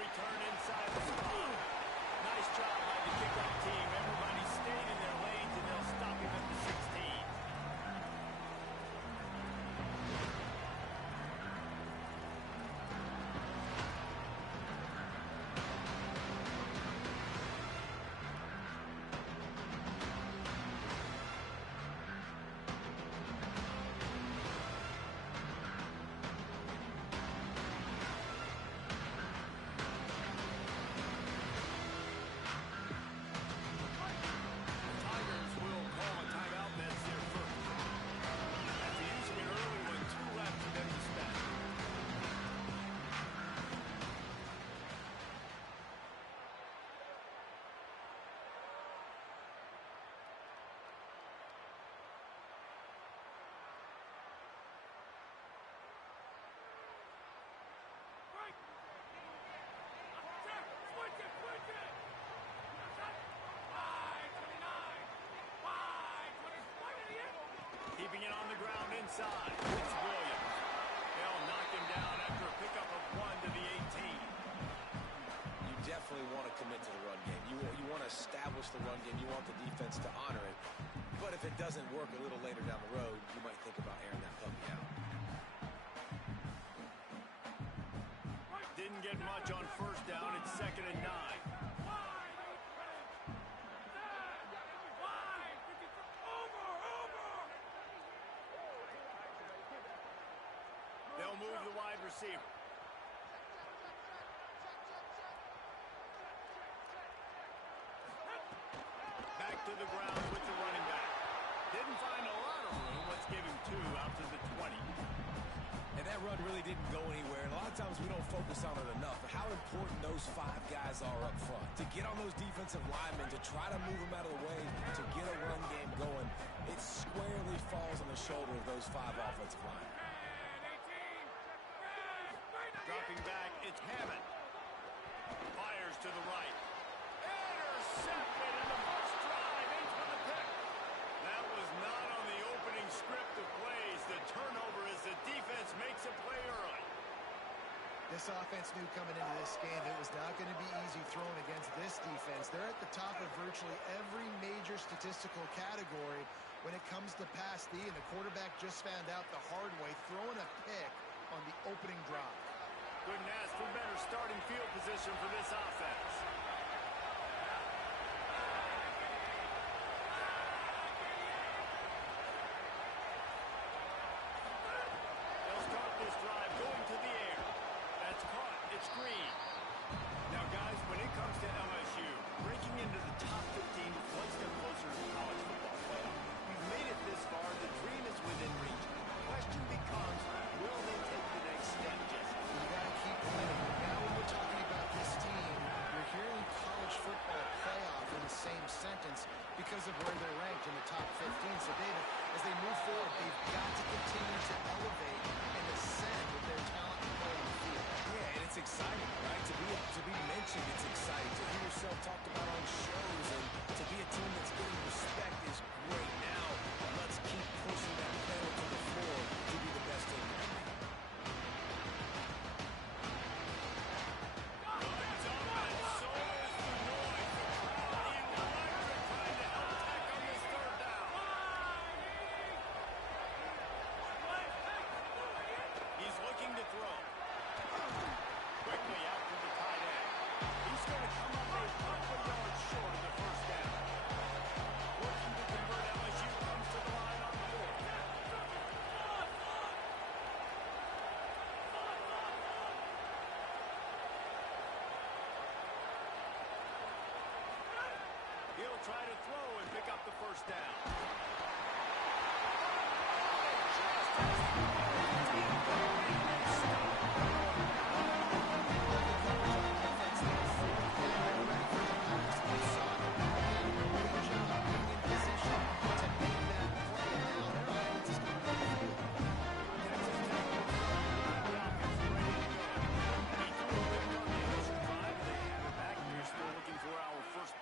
return inside the spot. Nice job by the kickoff team. Everybody stayed in their lanes, and they'll stop him at the 16. Keeping it on the ground inside. It's Williams. They'll knock him down after a pickup of 1 to the 18. You definitely want to commit to the run game. You want to establish the run game. You want the defense to honor it. But if it doesn't work a little later down the road, you might think about airing that puppy out. Didn't get much on first down. It's 2nd and 9. They'll move the wide receiver. Back to the ground with the running back. Didn't find a lot of room. Let's give him 2 out to the 20. And that run really didn't go anywhere. And a lot of times we don't focus on it enough. But how important those 5 guys are up front. To get on those defensive linemen, to try to move them out of the way, to get a run game going, it squarely falls on the shoulder of those 5 offensive linemen. Dropping back, it's Hammond. Fires to the right. Intercepted in the first drive. In for the pick. That was not on the opening script of plays. The turnover as the defense makes a play early. This offense knew coming into this game it was not going to be easy throwing against this defense. They're at the top of virtually every major statistical category when it comes to pass D, and the quarterback just found out the hard way, throwing a pick on the opening drive. Couldn't ask for better starting field position for this offense. They'll start this drive going to the air. That's caught. It's Green. Now, guys, when it comes to LSU, breaking into the top 15 is one step closer to the college football playoff. We've made it this far. The dream is within reach. The question becomes, will they take the next step, Jesse? You got to keep winning. Now when we're talking about this team, you're hearing college football playoff in the same sentence because of where they're ranked in the top 15. So, David, as they move forward, they've got to continue to elevate and ascend with their talent and play on the field. Yeah, and it's exciting, right? To be mentioned, it's exciting. To hear yourself talked about on shows and to be a team that's getting respect is great. Now, let's keep pushing that pedal to the floor to be the best team in the league. He'll try to throw and pick up the first down.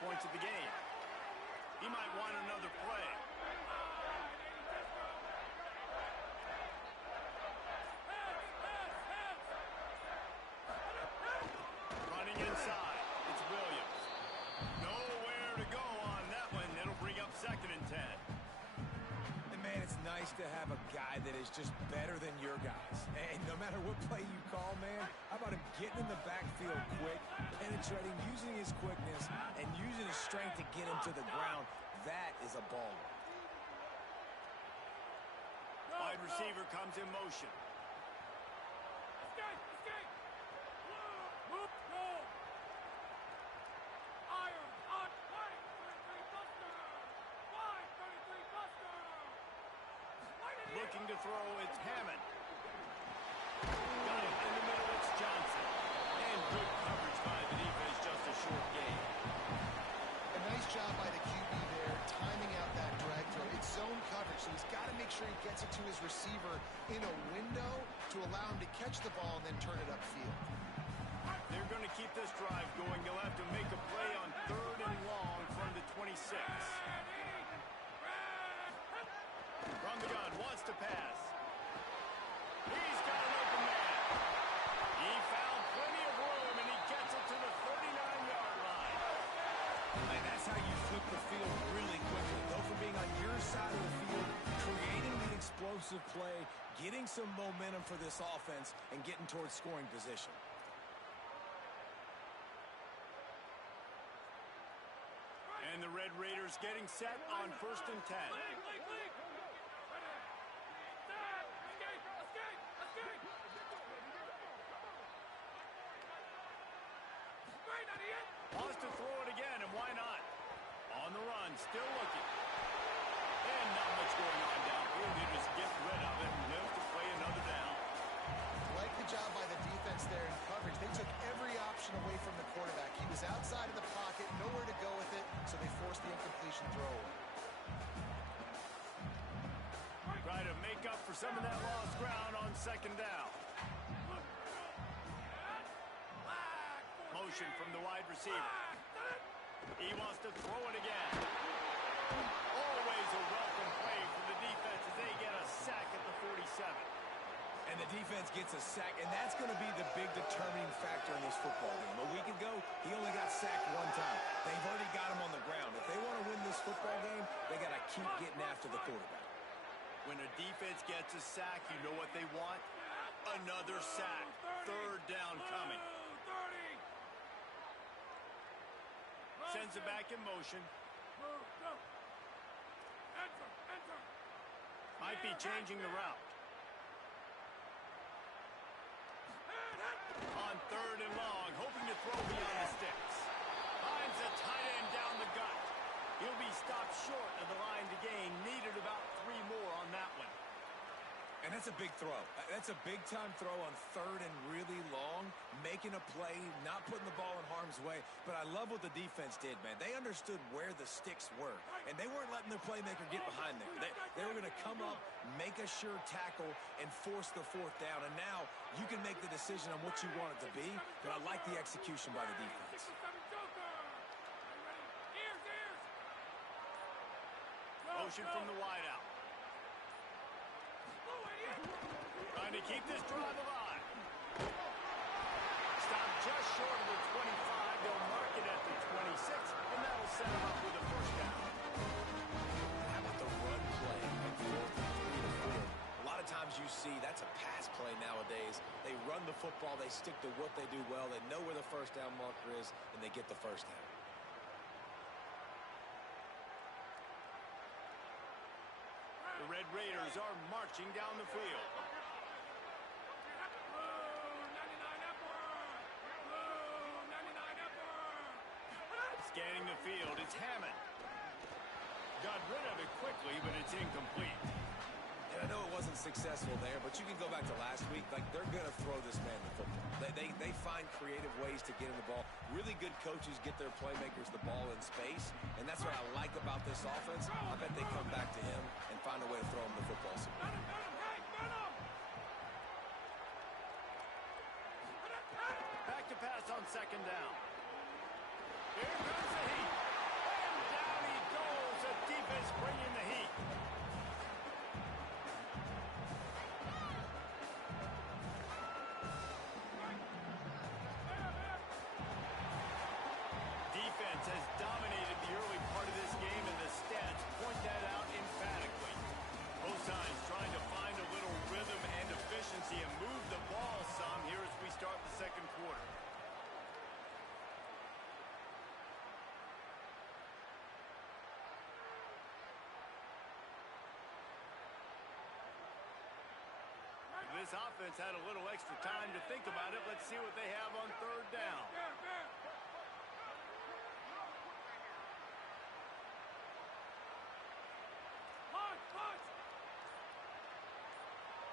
Points of the game. He might want another play. nice to have a guy that is just better than your guys. And no matter what play you call, man, how about him getting in the backfield quick, penetrating, using his quickness, and using his strength to get him to the ground. That is a baller. Wide receiver comes in motion. Looking to throw, it's Hammond. Got it in the middle, it's Johnson. And good coverage by the defense, just a short game. A nice job by the QB there, timing out that drag throw. It's zone coverage, so he's got to make sure he gets it to his receiver in a window to allow him to catch the ball and then turn it upfield. They're going to keep this drive going. They'll have to make a play on 3rd and long from the 26. From the gun, wants to pass. He's got an open man. He found plenty of room, and he gets it to the 39-yard line. And that's how you flip the field really quickly. Go from being on your side of the field, creating the explosive play, getting some momentum for this offense, and getting towards scoring position. And the Red Raiders getting set on 1st and 10. Wants to throw it again, and why not? On the run, still looking. And not much going on downfield. He just get rid of it and live to play another down. Like the job by the defense there in coverage. They took every option away from the quarterback. He was outside of the pocket, nowhere to go with it, so they forced the incompletion throw away. Try to make up for some of that lost ground on 2nd down. Motion from the wide receiver. He wants to throw it again. Always a welcome play for the defense as they get a sack at the 47. And the defense gets a sack, and that's going to be the big determining factor in this football game. A week ago, he only got sacked 1 time. They've already got him on the ground. If they want to win this football game, they got to keep getting after the quarterback. When a defense gets a sack, you know what they want? Another sack. 3rd down coming. Sends it back in motion. Might be changing the route. On 3rd and long, hoping to throw beyond the sticks. Finds a tight end down the gut. He'll be stopped short of the line to gain. Needed about 3 more on that one. And that's a big throw. That's a big-time throw on 3rd and really long, making a play, not putting the ball in harm's way. But I love what the defense did, man. They understood where the sticks were, and they weren't letting their playmaker get behind there. They were going to come up, make a sure tackle, and force the 4th down. And now you can make the decision on what you want it to be, but I like the execution by the defense. Motion from the wideout. Trying to keep this drive alive. Stop just short of the 25. They'll mark it at the 26, and that'll set them up with a 1st down. How about the run play on 4th and 3 to 4? A lot of times you see that's a pass play nowadays. They run the football. They stick to what they do well. They know where the 1st down marker is, and they get the 1st down. The Red Raiders are marching down the field. Scanning the field, it's Hammond. Got rid of it quickly, but it's incomplete. And I know it wasn't successful there, but you can go back to last week. Like, they're going to throw this man the football. They find creative ways to get him the ball. Really good coaches get their playmakers the ball in space, and that's what I like about this offense. I bet they come back to him and find a way to throw him the football. Back to pass on 2nd down. Here comes the heat. And down he goes. The defense bringing the heat. Defense has dominated the early part of this game, and the stats point that out emphatically. Both sides this offense had a little extra time to think about it. Let's see what they have on third down.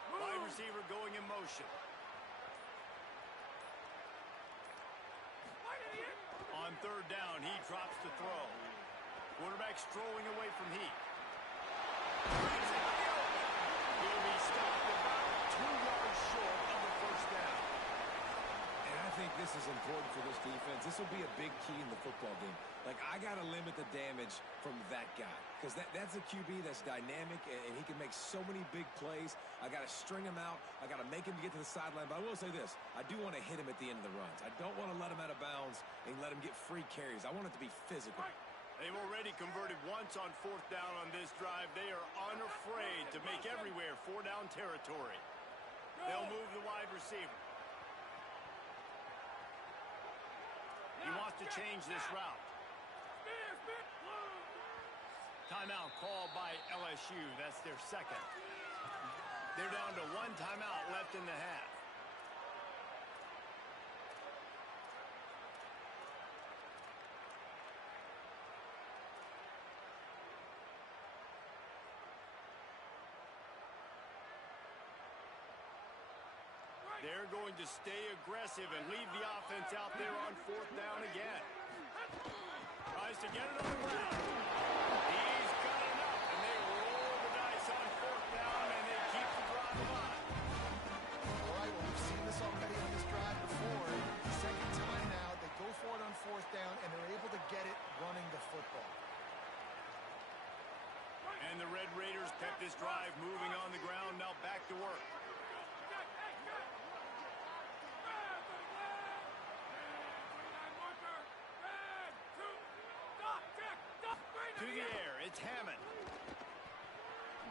Wide receiver going in motion. On third down, he drops the throw. Quarterback strolling away from Heat. He'll be stopped about 2 yards short of the first down. And I think this is important for this defense. This will be a big key in the football game. Like, I got to limit the damage from that guy because that's a QB that's dynamic, and he can make so many big plays. I got to string him out. I got to make him get to the sideline. But I will say this. I do want to hit him at the end of the runs. I don't want to let him out of bounds and let him get free carries. I want it to be physical. They've already converted once on fourth down on this drive. They are unafraid to make everywhere four-down territory. They'll move the wide receiver. He wants to change this route. Timeout called by LSU. That's their second. They're down to 1 timeout left in the half. They're going to stay aggressive and leave the offense out there on fourth down again. Tries to get it on the ground. He's got enough, and they roll the dice on fourth down, and they keep the drive alive. All right, well, we've seen this already on this drive before. Second time now, they go for it on fourth down, and they're able to get it running the football. And the Red Raiders kept this drive moving on the ground, now back to work. To the air, it's Hammond.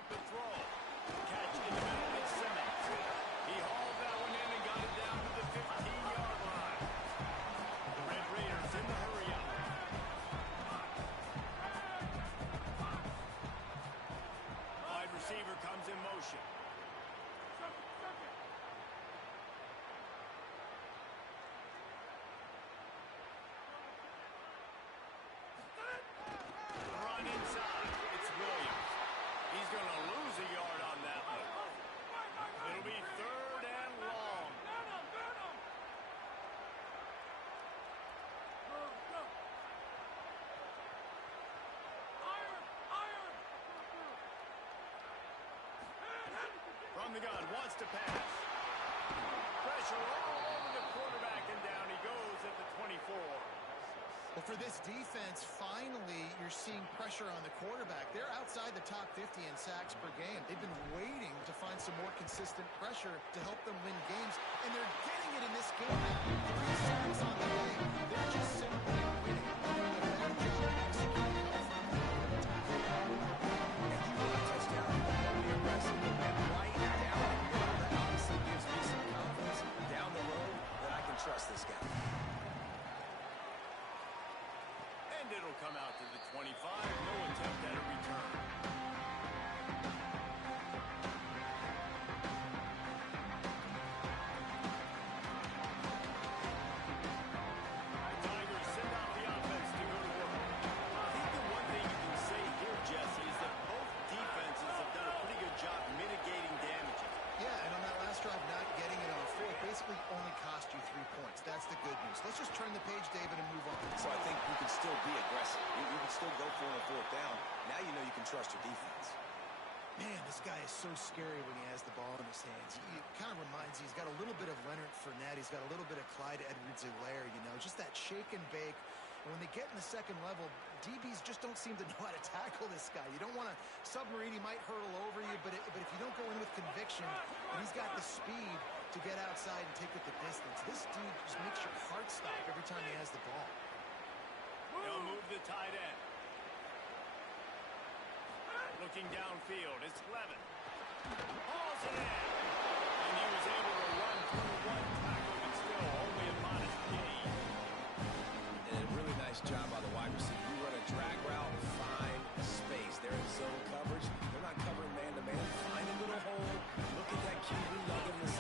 The throw. Catch in the middle, it's Simmons. He hauled that one in and got it down to the 15-yard line. The Red Raiders in the hurry-up. Wide receiver comes in motion. Run inside. It's Williams. He's going to lose a yard on that one. It'll be third and long. From the gun, wants to pass. Pressure all over the quarterback, and down he goes at the 24. Well, for this defense, finally, you're seeing pressure on the quarterback. They're outside the top 50 in sacks per game. They've been waiting to find some more consistent pressure to help them win games, and they're getting it in this game now. 3 sacks on the day. They're just simply winning. They're doing a better job of executing up front than on the tackle. If you want a touchdown, be aggressive and right down. That obviously gives me some confidence down the road that I can trust this guy. And it'll come out to the 25. No attempt at a return. The Tigers send out the offense to go to work. I think the one thing you can say here, Jesse, is that both defenses have done a pretty good job mitigating damages. Yeah, and on that last drive, not getting it on fourth basically only cost you 3 points. That's the good news. Let's just turn the page, David, and move on. So I think you can still be aggressive. You can still go for it on fourth down. Now you know you can trust your defense. Man, this guy is so scary when he has the ball in his hands. He kind of reminds me, he's got a little bit of Leonard Fournette. He's got a little bit of Clyde Edwards-Helaire, you know, just that shake and bake. And when they get in the second level, DBs just don't seem to know how to tackle this guy. You don't want to submarine. He might hurtle over you, but if you don't go in with conviction, and he's got the speed to get outside and take it the distance, this dude just makes your heart stop every time he has the ball. They'll move the tight end. Looking downfield, it's Levin. Hauls it in. And he was able to run through 1 tackle, but still only a modest gain. And a really nice job by the wide receiver. You run a drag route, find space. They're in zone coverage. They're not covering man-to-man. Find a little hole. Look at that QB, not giving the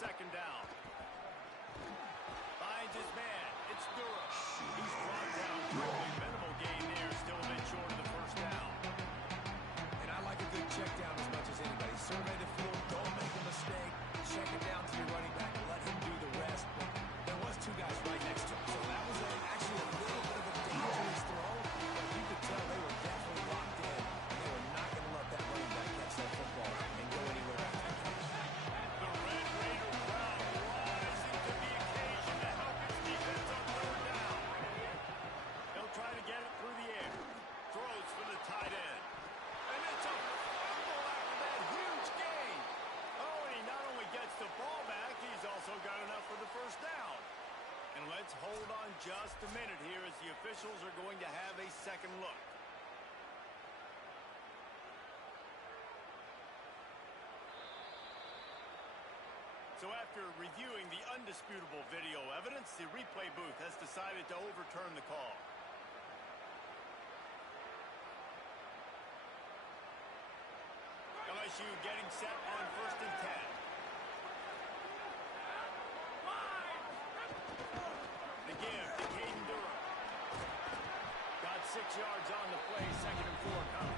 second down. Finds his man. It's Durham. He's brought down quickly. Minimal gain there. Still a bit short of the first down. And I like a good check down as much as anybody. Survey the field. Don't make a mistake. Check it down to your running back and let him do the rest. But there was two guys right next to him. So that was actually a little bit of a dangerous throw. But you could tell they were definitely locked in. They were not going to let that running back catch that football and go anywhere after that catch. The Red Raider crowd rising to the occasion to help its defense on third down. They'll try to get it through the air. Throws for the tight end. And it's a fumble after that huge gain. Oh, and he not only gets the ball back, he's also got enough for the first down. And let's hold on just a minute here as the officials are going to have a second look. So after reviewing the undisputable video evidence, the replay booth has decided to overturn the call. LSU getting set on 1st and 10. The give to Caden Durham. Got 6 yards on the play, 2nd and 4 coming.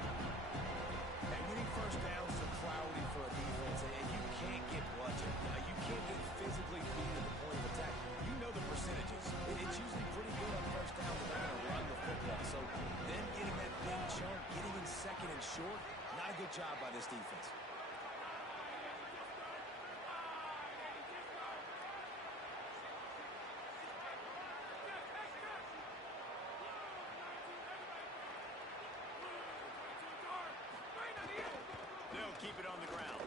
And winning first downs is a priority for a defense, and you can't get bludgeoned. You can't get physically beat at the point of attack. You know the percentages. It's usually pretty good on first down when they're going to run the football. So then getting that big chunk, getting in 2nd and short, not a good job by this defense. They'll keep it on the ground.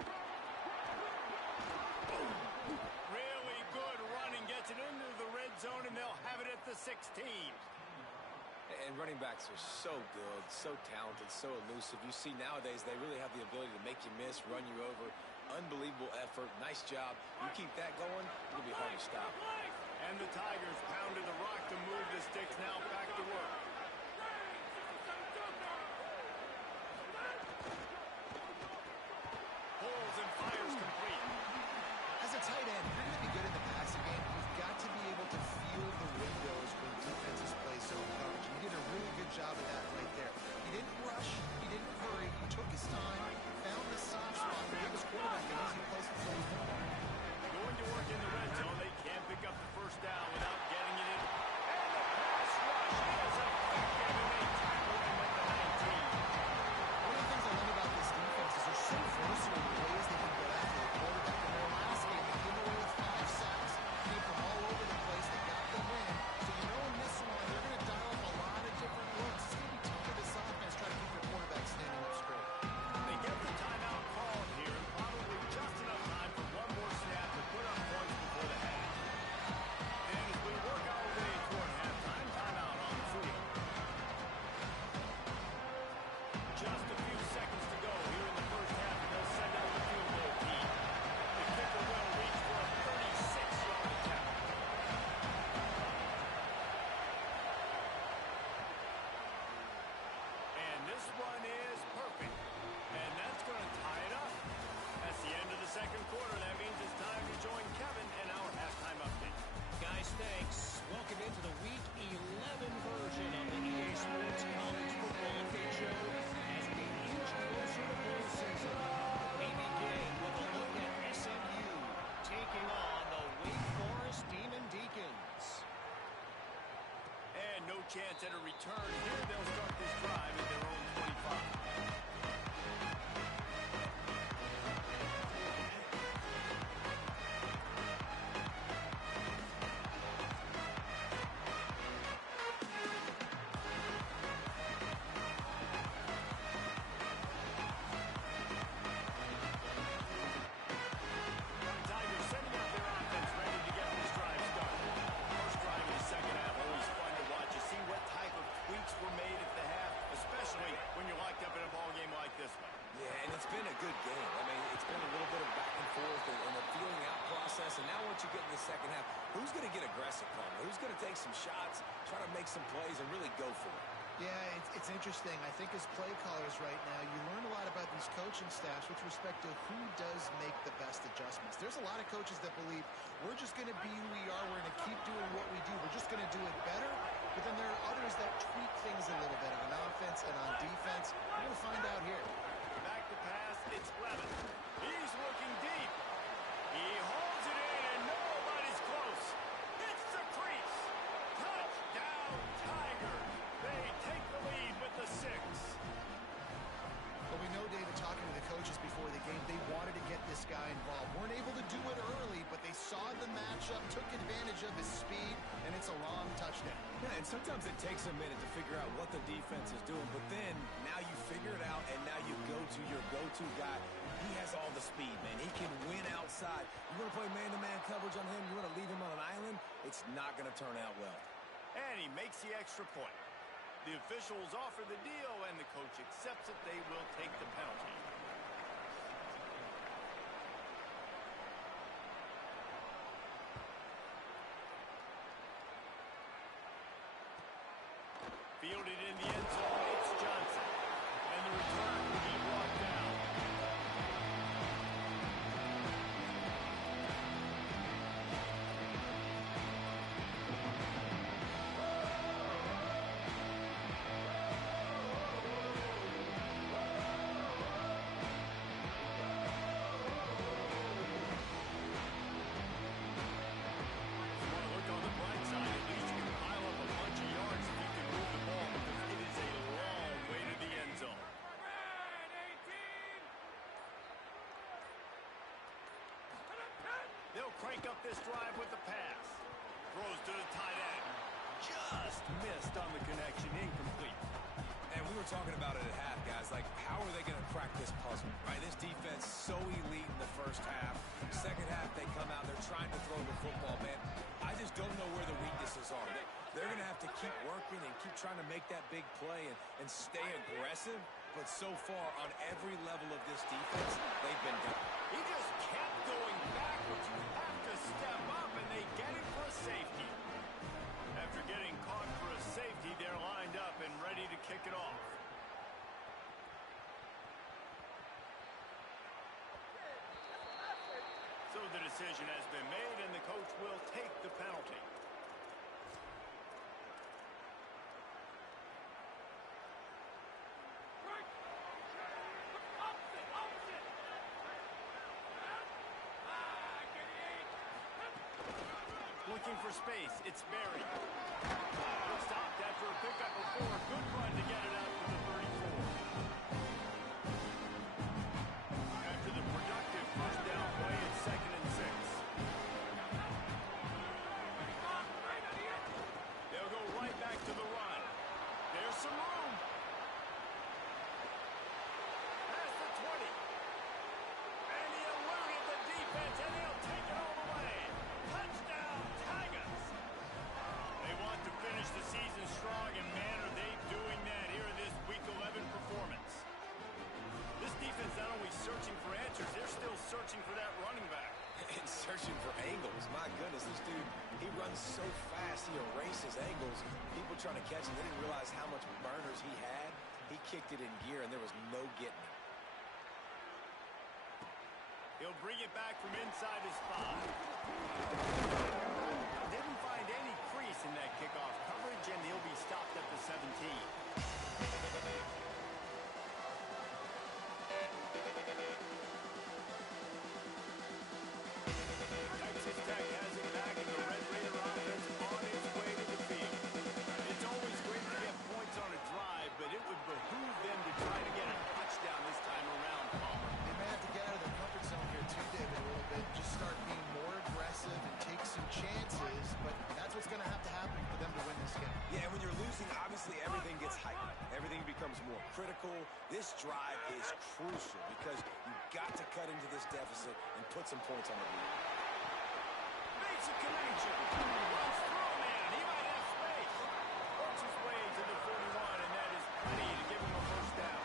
Really good running, gets it into the red zone, and they'll have it at the 16. And running backs are so good, so talented, so elusive. You see nowadays they really have the ability to make you miss, run you over. Unbelievable effort. Nice job. You keep that going, it'll be hard to stop. And the Tigers pounded the rock to move the sticks now back to work. Pulls and fires complete. As a tight end, if you're going to be good in the passing game, you've got to be able to feel the windows when defenses play zone coverage. He did a really good job of that right there. He didn't rush. He didn't hurry. He took his time, found the soft spot, and gave his quarterback an easy place to throw the ball. Going to work in the red zone. They can't pick up the first down without getting it in. And the pass rush is effective, and they tackle him at the 19. One of the things I love about this defense is they're so versatile in the ways they can go after the quarterback. In their last game, they came away with 5 sacks. Came from all over the place. They got the win. So you know in this one, they're going to dial up a lot of different looks. It's going to be tough for this offense trying to keep their quarterback standing up straight. They get the timeout called here, and probably just enough time for one more snap to put up points before the half. And as we work our way toward halftime, timeout on the field. Just a few seconds to go here in the first half, and they'll send out the field goal team. The kicker will reach for a 36-yard attempt. And this one is perfect. And that's going to tie it up. That's the end of the second quarter. That means it's time to join Kevin in our halftime update. Guys, thanks. Welcome into the Week 11 version of the EA Sports College Football Update Show as we inch closer to bowl season. We begin with a look at SMU taking on the Wake Forest Demon Deacons. And no chance at a return here. They'll start this drive at their own 25. Tigers sending out their offense ready to get this drive started. First drive in the second half, always fun to watch. You see what type of tweaks were made at the half, especially when you're locked up in a ball game like this one. Yeah, and it's been a good game. I mean, it's been a little bit of back and forth and a feeling out process. And now once you get in the second half, who's going to get aggressive, Palmer? Who's going to take some shots, try to make some plays, and really go for it? Yeah, it's interesting. I think as play callers right now, you learn a lot about these coaching staffs with respect to who does make the best adjustments. There's a lot of coaches that believe we're just going to be who we are. We're going to keep doing what we do. We're just going to do it better. But then there are others that tweak things a little bit on offense and on defense. We're going to find out here. Back to pass, it's Levin. He's looking deep. He holds it in, and nobody's close. It's the crease. Touchdown, Tigers. They take the lead with the 6. Well, we know, David, talking to the coaches before the game, they wanted to get this guy involved. Weren't able to do it early, but they saw the matchup, took advantage of his speed, and it's a long touchdown. Yeah, and sometimes it takes a minute to figure out what the defense is doing, but then now you figure it out, and now you go to your go-to guy. He has all the speed, man. He can win outside. You want to play man-to-man coverage on him? You want to leave him on an island? It's not going to turn out well. And he makes the extra point. The officials offer the deal, and the coach accepts it. They will take the penalty. Fielded in the end zone, it's Johnson. And the return will be brought down. Crank up this drive with the pass. Throws to the tight end. Just missed on the connection. Incomplete. And we were talking about it at half, guys. Like, how are they going to crack this puzzle, right? This defense so elite in the first half. Second half, they come out. They're trying to throw the football, man. I just don't know where the weaknesses are. They're going to have to keep working and keep trying to make that big play and stay aggressive. But so far, on every level of this defense, they've been done. He just kept going backwards. You have to step up, and they get it for a safety. After getting caught for a safety, they're lined up and ready to kick it off. So the decision has been made, and the coach will take the penalty. Looking for space, it's Berry. Stopped after a pickup before. Good run to get it out to the 34. After the productive first down play, it's 2nd and 6. They'll go right back to the run. There's some room. Past the 20. And he eluded the defense, and he'll take it all the way. Touchdown, Tigers. They want to finish the season strong, and man, are they doing that here in this Week 11 performance. This defense not only searching for answers, they're still searching for that running back. And searching for angles. My goodness, this dude, he runs so fast, he erases angles. People trying to catch him, they didn't realize how much burners he had. He kicked it in gear, and there was no getting it. He'll bring it back from inside his 5. Didn't find any crease in that kickoff coverage, and he'll be stopped at the 17. Texas Tech has it back, and the Red Raider offense on its way to the field. It's always great to get points on a drive, but it would behoove them to try to get a touchdown this time around, Palmer. They may have to get out of their comfort zone here too, David, a little bit. Just start being more aggressive and take some chances, but that's what's going to happen for them to win this game. Yeah, when you're losing, obviously everything gets heightened. Everything becomes more critical. This drive is crucial because you've got to cut into this deficit and put some points on the board. Makes a connection. Runs through, man. He might have space. Works his way to the 41, and that is plenty to give him a first down.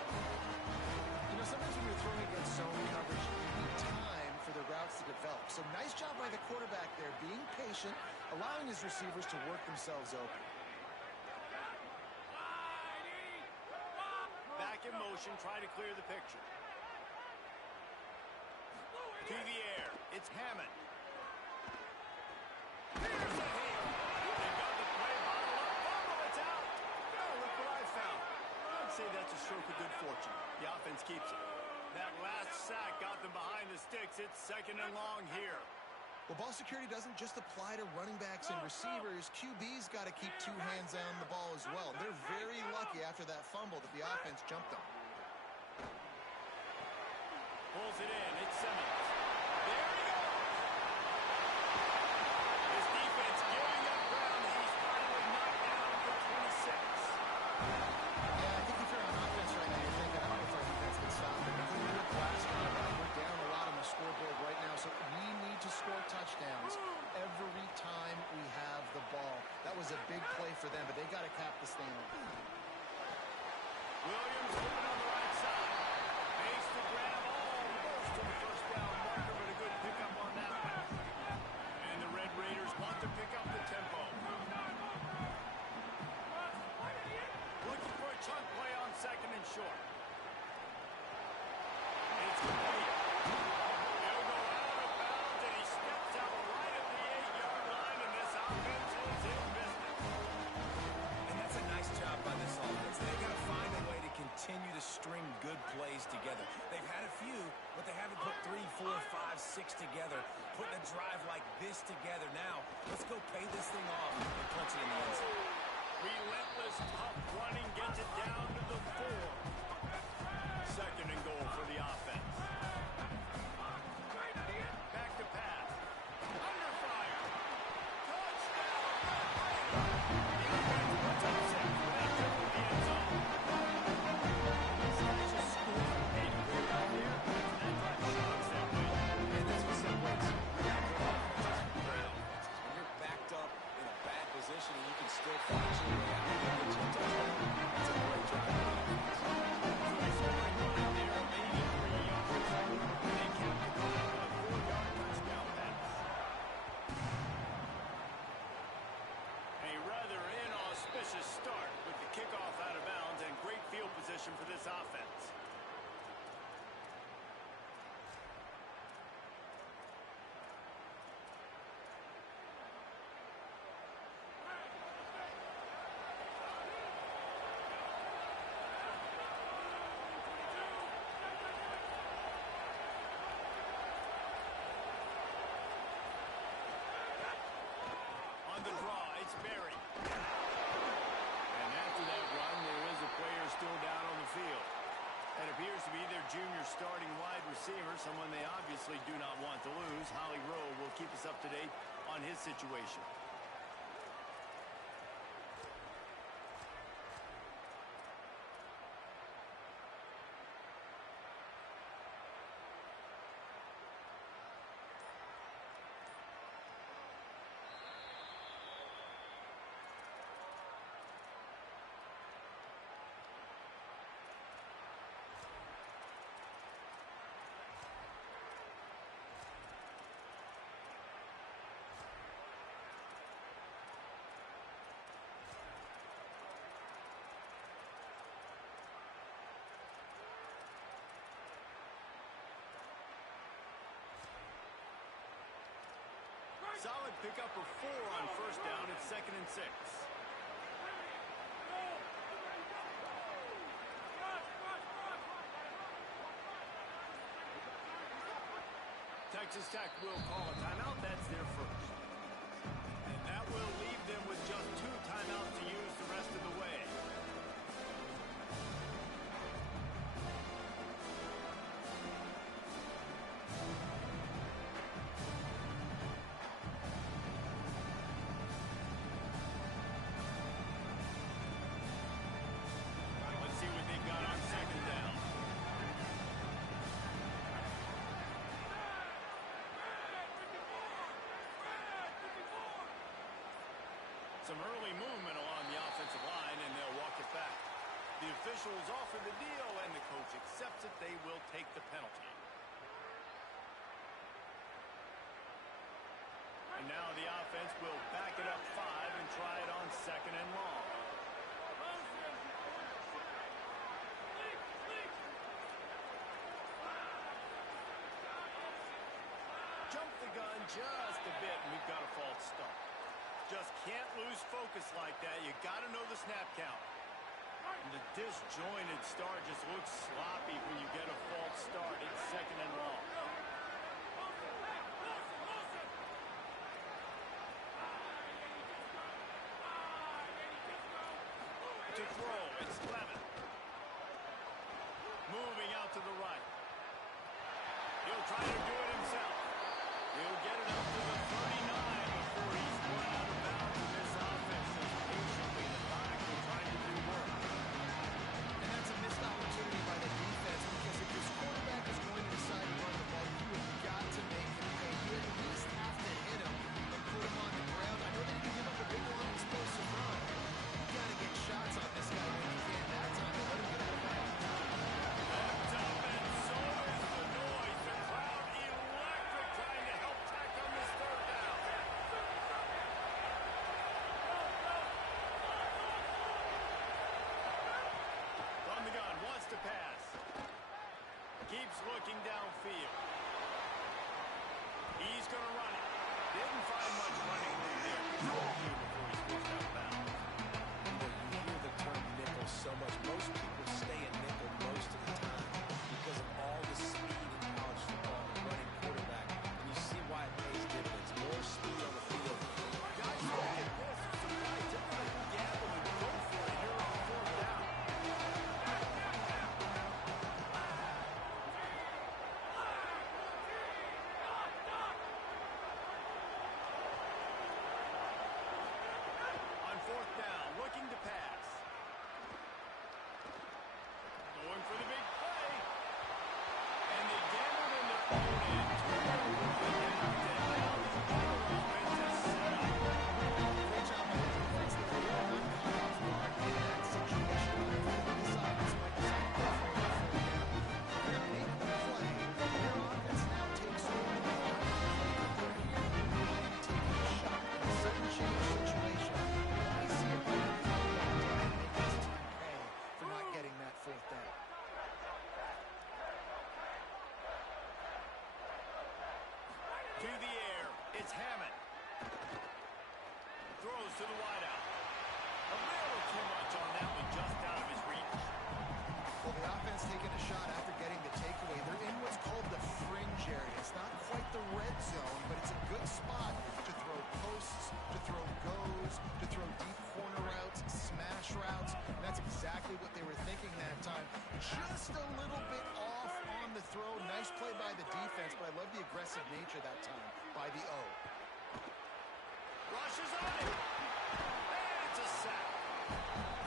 You know, sometimes when you're throwing against zone coverage, you need time for the routes to develop. So nice job by the quarterback there, being patient, allowing his receivers to work themselves open. motion, try to clear the picture. To the air, it's Hammond. Here's a hit. They got the play bottle up. Fumble, it's out. Oh, look what I found. I'd say that's a stroke of good fortune. The offense keeps it. That last sack got them behind the sticks. It's 2nd and long here. Well, ball security doesn't just apply to running backs and receivers. QB's got to keep 2 hands on the ball as well. They're very lucky after that fumble that the offense jumped on. Pulls it in. It's Simmons. There he goes. His defense giving up ground. He's finally knocked down for 26. Yeah, I think if you're on offense right now, you're thinking, I don't know if our defense can stop it. If we look last time, we're down a lot on the scoreboard right now, so we need to score touchdowns every time we have the ball. That was a big play for them, but they got to cap this thing off. Williams open on the right side. Makes the grab almost to the first down marker, but a good pickup on that one. And the Red Raiders want to pick up the tempo. Looking for a chunk play on 2nd and short. It's complete. He'll go out of bounds, and he steps out right at the 8-yard line, and this offense is in business. And that's a nice job by this offense. They've got to find a way to continue to string good plays together. They've had a few, but they haven't put 3, 4, 5, 6 together, putting a drive like this together. Now, let's go pay this thing off and punch it in the end zone. Relentless, tough running gets it down to the 4. 2nd and goal for the offense. Back to pass. Under fire. Touchdown. What's up, 6? Back up to the end zone. Such a score anywhere out there. That drive shocks that way. And that's what separates great offenses from great offenses. When you're backed up in a bad position and you can still find your way out and get you a touchdown, that's a great drive by the offense. Scoring drive there of 83 yards. They capped the drive with a 4-yard touchdown pass. A rather inauspicious start with the kickoff out of bounds and great field position for this offense. On the draw, it's Berry. And after that run, there is a player still down on the field. That appears to be their junior starting wide receiver, someone they obviously do not want to lose. Holly Rowe will keep us up to date on his situation. Solid pickup of 4 on first down. It's 2nd and 6. Texas Tech will call a timeout. That's their first. And that will leave them with just 2 timeouts to use the rest of the way. Let's see what they've got on 2nd down. Some early movement along the offensive line, and they'll walk it back. The officials offer the deal, and the coach accepts it. They will take the penalty. And now the offense will back it up 5 and try it on 2nd and long. jumped the gun just a bit, and we've got a false start. Just can't lose focus like that. You got to know the snap count. And the disjointed start just looks sloppy when you get a false start. It's second and long. To throw, it's Clement. Moving out to the right. He'll try to do it himself. He'll get it up to the 39 before he's run out of bounds in this offense. Just patiently methodical trying to do work. And that's a missed opportunity by the defense, because if this quarterback is going to decide to run the ball, you have got to make him pay. You at least have to hit him and put him on the ground. I know that he can give up a big, long, explosive run. You got to get shots on this guy when you can. That time, they let him get out of bounds. Pumped up, and so is the noise. The crowd electric trying to help tack on this third down. From the gun, wants to pass. Keeps looking downfield. He's going to run it. Didn't find much running room there. Before he's pushed out of bounds. You hear the term nickel so much. Most people stay in nickel most of the time because of all the speed in college football and running quarterback. And you see why it pays dividends. More speed on the field. Guys, look at this. Somebody typically gamble and go for it here on fourth down. On fourth down, looking to pass. Going for the big play. And they gambled in their own end. Turned it over on down. Now the other offense is set up. Great job by the defense there. They are not caught off guard in that situation. This offense might decide to go for it on fourth down. They're going to make the play. Their offense now takes over the line of play, but they're here willing to take a shot. In a sudden change situation, I see it right in the field and make this team pay for not getting that fourth down. To the air, it's Hammond. Throws to the wideout. A little too much on that one, just out of his reach. Well, the offense taking a shot after getting the takeaway. They're in what's called the fringe area. It's not quite the red zone, but it's a good spot to throw posts, to throw goes, to throw deep corner routes, smash routes. And that's exactly what they were thinking that time. Just a little bit off on the throw. Nice play by the defense, but I love the aggressive nature that time by the O. Rushes on it. And it's a sack.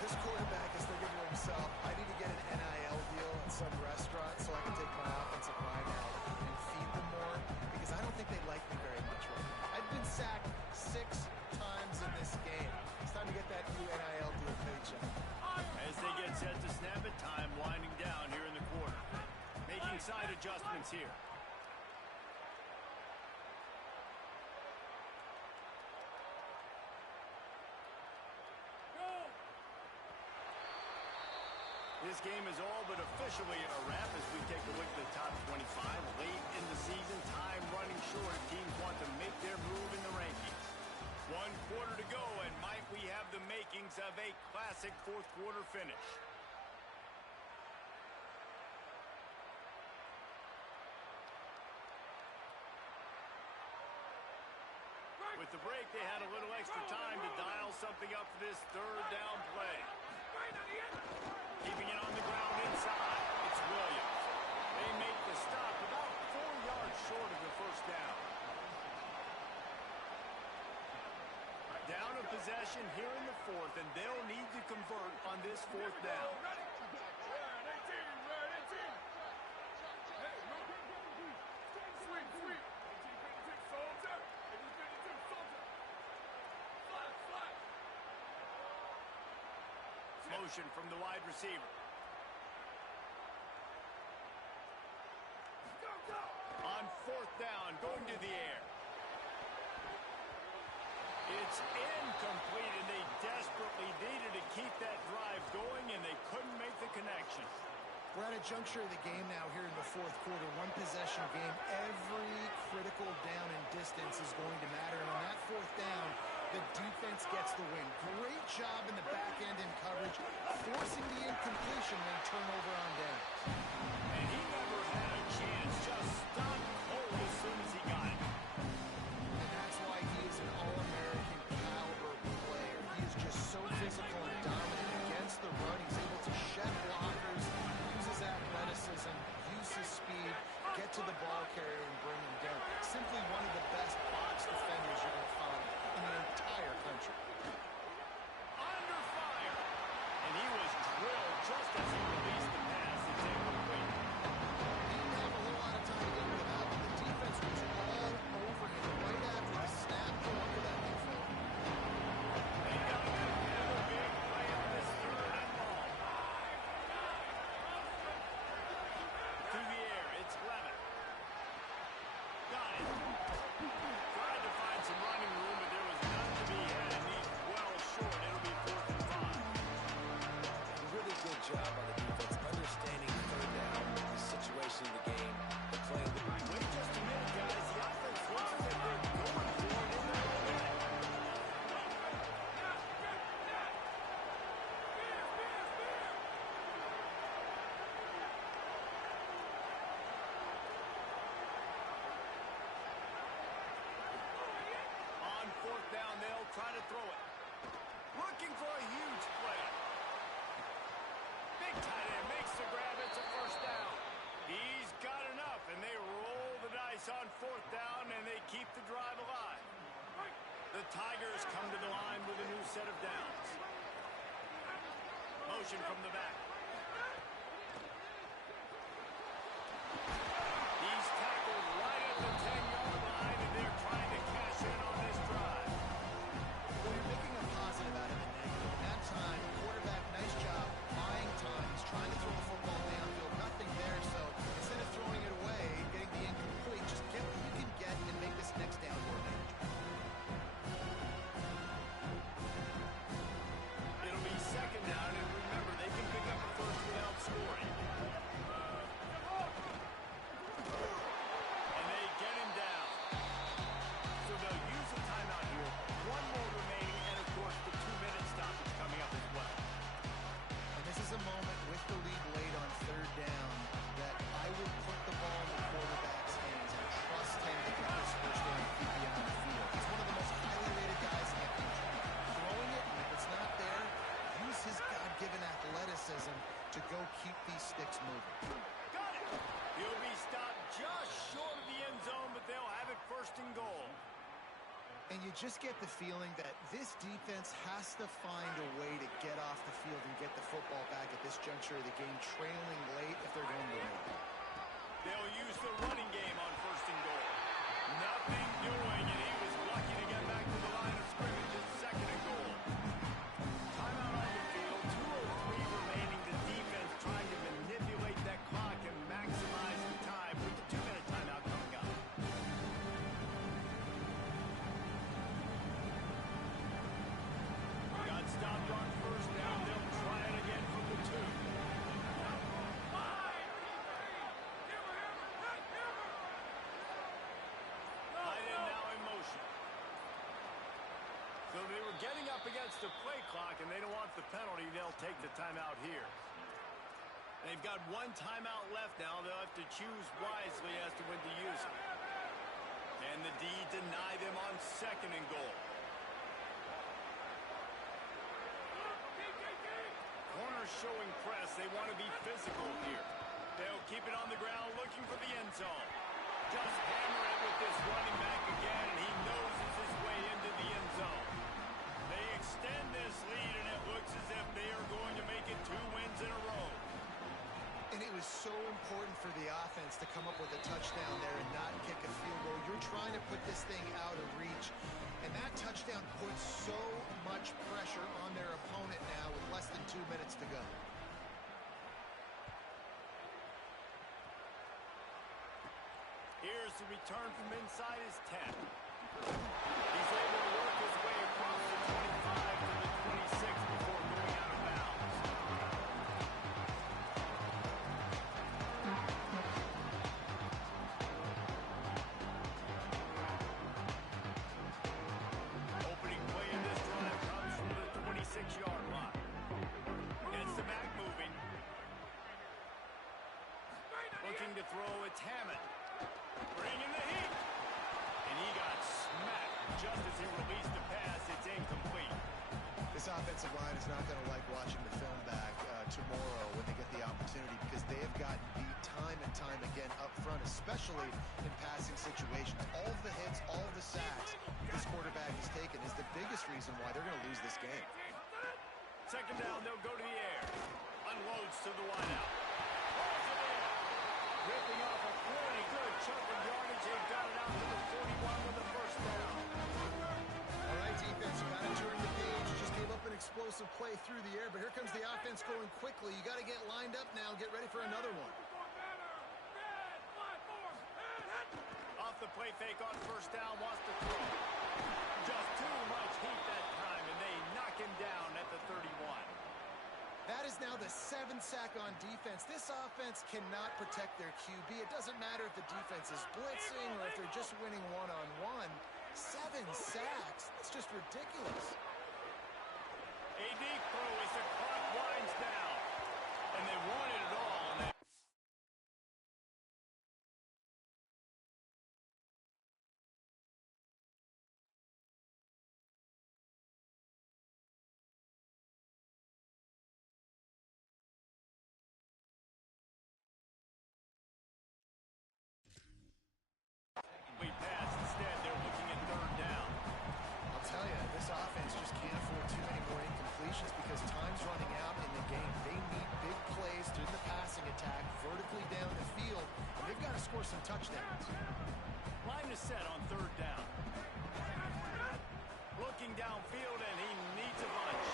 This quarterback is thinking to himself, I need to get an NIL deal at some restaurant so I can take my offensive line out and feed them more, because I don't think they like me very much right now. I've been sacked 6 times in this game. It's time to get that new NIL deal paycheck. As they get set to snap it, time winding down here in the quarter. Making side adjustments here. This game is all but officially a wrap as we take a look at the top 25. Late in the season, time running short. Teams want to make their move in the rankings. 1 quarter to go, and might we have the makings of a classic fourth quarter finish. With the break, they had a little extra time to dial something up for this third down play. Keeping it on the ground inside. It's Williams. They make the stop about 4 yards short of the first down. Down a possession here in the fourth, and they'll need to convert on this fourth down. Motion from the wide receiver. On fourth down, going to the air. It's incomplete, and they desperately needed to keep that drive going, and they couldn't make the connection. We're at a juncture of the game now here in the fourth quarter. One possession game. Every critical down and distance is going to matter. And on that fourth down, the defense gets the win. Great job in the back end in coverage, forcing the incompletion and turnover on downs. And he never had a chance. Just stopped cold as soon as he got it. And that's why he is an All-American caliber player. He is just so physical and dominant against the run. He's able to shed blockers, use his athleticism, use his speed, get to the ball carrier and bring him down. Simply one of the best box defenders you're going to find in the entire country. Under fire. And he was drilled just as he released the pass. It's incomplete. He didn't have a whole lot of time to get rid of that, but the defense was all over him right after the snap. No wonder that one fell. They got another big play on this third and long. Through the air, it's Levitt. Got it. Tried to find some running room, but there was none to be had, and he's well short. It'll be 4th and 5. Really good job on the defense, understanding third down, the situation of the game, the play. Wait just a minute, guys. The offense looks as if they're going for it in their own end. On 4th down, they'll try to throw it. Looking for a huge play. Big tight end makes the grab. It's a first down. He's got enough, and they roll the dice on 4th down, and they keep the drive alive. The Tigers come to the line with a new set of downs. Motion from the back. He's tackled right at the 10-yard line, and they're trying to cash in on this drive. Well, you're making a positive out of a negative. In that time, quarterback, nice job, buying time. He's trying to throw the football downfield. Nothing there, so instead of throwing it away, getting the incomplete, just get what you can get and make this next down more manageable. It'll be 2nd down, and remember, they can pick up the first without scoring. And they get him down. So they'll use a timeout here. One more remaining, and of course, the 2-minute stoppage coming up as well. And this is a moment with the lead late on 3rd down that I would put the ball in the quarterback's hands and trust him to get this first down and keep you on the field. He's one of the most highly rated guys in the country. Throwing it, and if it's not there, use his God-given athleticism to go keep these sticks moving. Got it. He'll be stopped just short of the end zone, but they'll have it 1st and goal. And you just get the feeling that this defense has to find a way to get off the field and get the football back at this juncture of the game, trailing late if they're going to win. They'll use the running game on 1st and goal. Nothing doing, and he was lucky to get back to the line of scrimmage at 2nd and goal. Timeout on the field, 2:03 remaining. The defense trying to manipulate that clock and maximize the time with the 2-minute timeout coming up. Got stopped on 1st down. They'll try it again from the 2. Tight end now in motion. So they were getting up against the play clock, and they don't want the penalty. They'll take the timeout here. They've got one timeout left now. They'll have to choose wisely as to when to use it. And the D deny them on 2nd and goal. Corners showing press. They want to be physical here. They'll keep it on the ground looking for the end zone. Just hammer it with this running back again, and he noses his way into the end zone. They extend this lead, and it looks as if they are going to make it 2 wins in a row. And it was so important for the offense to come up with a touchdown there and not kick a field goal. You're trying to put this thing out of reach. And that touchdown puts so much pressure on their opponent now with less than 2 minutes to go. Here's the return from inside his 10. He's able to work his way across the 25 to the 26 before going out of bounds. just as he released the pass, it's incomplete. This offensive line is not going to like watching the film back tomorrow when they get the opportunity, because they have gotten beat time and time again up front, especially in passing situations. All of the hits, all of the sacks this quarterback has taken is the biggest reason why they're going to lose this game. Second down, they'll go to the air. Unloads to the wideout. Rolls it in. Ripping off a pretty good chunk of yardage. They've got it out to the 41 with the first down. All right, defense, you got to turn the page. You just gave up an explosive play through the air, but here comes the offense going quickly. You got to get lined up now. Get ready for another one. Off the play fake on first down, wants to throw. Just too much heat that time, and they knock him down at the 31. That is now the 7th sack on defense. This offense cannot protect their QB. It doesn't matter if the defense is blitzing or if they're just winning one-on-one. 7 sacks. That's just ridiculous. A deep throw as the clock winds down. And they wanted it all. And pass. Instead, they're looking at third down. I'll tell you, this offense just can't afford too many more incompletions because time's running out in the game. They need big plays through the passing attack, vertically down the field, and they've got to score some touchdowns. Line is set on third down. Looking downfield, and he needs a bunch.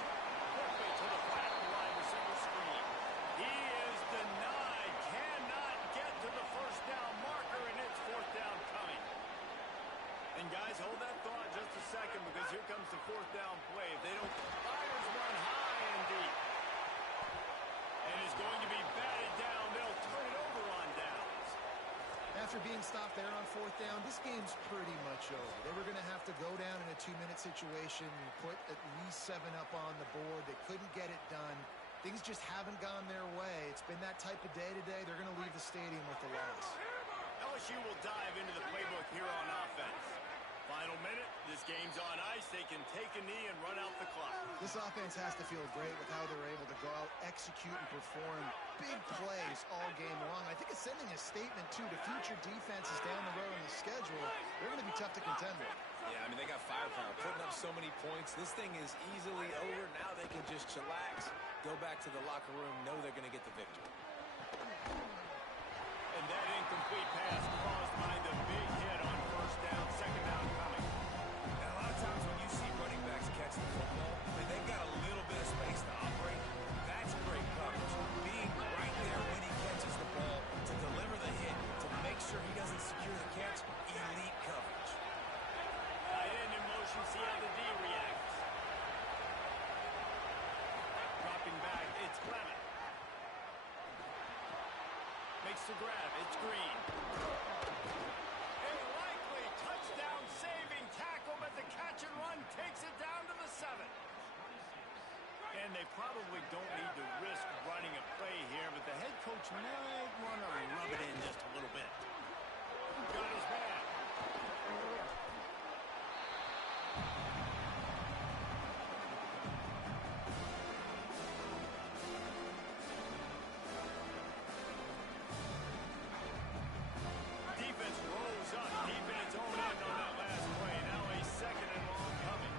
Quickly to the flat wide receiver screen. He is denied. Cannot get to the first down marker, and it's fourth down coming. And guys, hold that thought just a second, because here comes the fourth down play. If they don't, Fires run high and deep. And is going to be batted down. They'll turn it over on downs. After being stopped there on fourth down, this game's pretty much over. They were going to have to go down in a 2-minute situation and put at least 7 up on the board. They couldn't get it done. Things just haven't gone their way. It's been that type of day today. They're going to leave the stadium with the loss. LSU will dive into the playbook here on offense. Final minute, this game's on ice. They can take a knee and run out the clock. This offense has to feel great with how they're able to go out, execute, and perform big plays all game long. I think it's sending a statement, too, to future defenses down the road in the schedule. They're going to be tough to contend with. Yeah, I mean, they got firepower, putting up so many points. This thing is easily over. Now they can just chillax, go back to the locker room, know they're going to get the victory. And that incomplete pass caused by the big hit on first down, second down coming. And a lot of times when you see running backs catch the football, and they've got a little bit of space to operate, that's great coverage. Being right there when he catches the ball to deliver the hit, to make sure he doesn't secure the catch, elite coverage. Tight end in motion, see how the D reacts. Dropping back, it's Clement. Makes the grab, it's Green. A likely touchdown-saving tackle, but the catch and run takes it down to the 7. And they probably don't need to risk running a play here, but the head coach might want to rub it in just a little bit. Got his man. Defense rolls up deep in its own end on that last play. Now a second and long coming.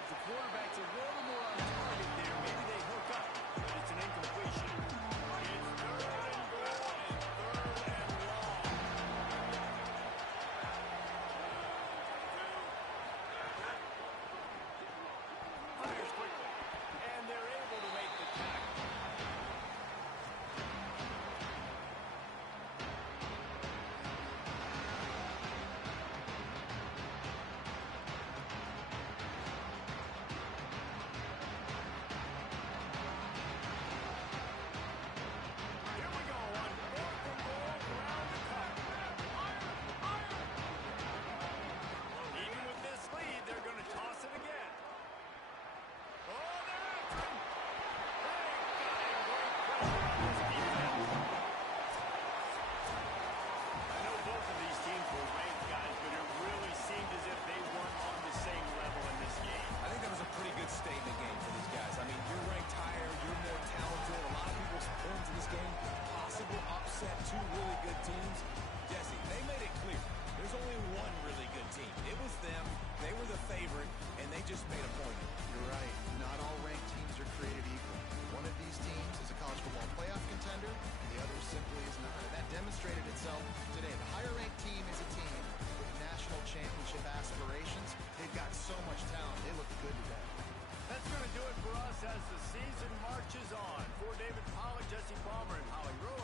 If the quarterback's a little more on target there, maybe they hook up, but it's an incompletion. just made a point. You're right. Not all ranked teams are created equal. One of these teams is a college football playoff contender, and the other simply is not. And that demonstrated itself today. The higher-ranked team is a team with national championship aspirations. They've got so much talent. They look good today. That's going to do it for us as the season marches on. For David Pollack, Jesse Palmer, and Holly Rowe,